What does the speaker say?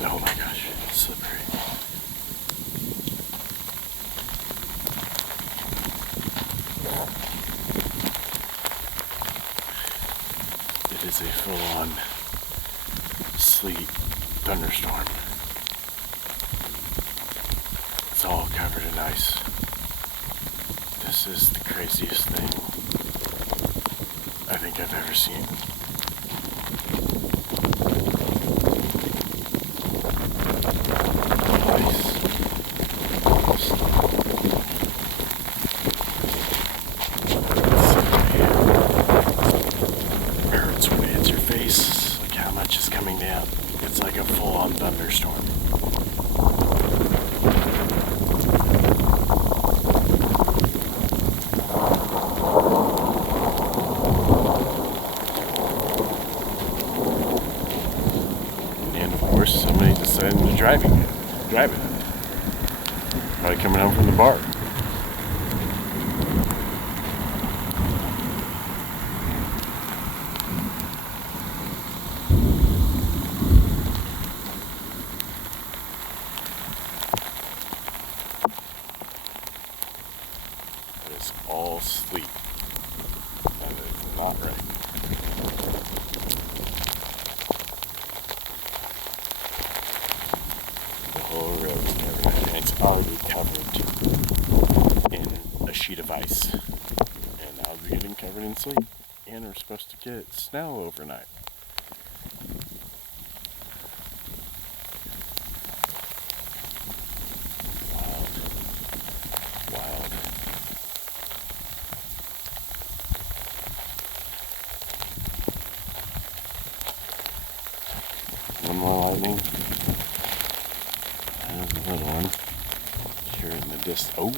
Oh my gosh, it's slippery. It is a full-on sleet thunderstorm. It's all covered in ice. This is the craziest thing I think I've ever seen. Ice. It hurts when it hits your face. Look how much is coming down. It's like a full-on thunderstorm. And of course, somebody decided to drive it. Probably coming home from the bar. It's all sleet. That is not right. The whole road is covered in ice. It's already covered in a sheet of ice. And now we're getting covered in sleet. And we're supposed to get snow overnight. Wild. One more lightning. There's a little one. Here in the distance. Oh!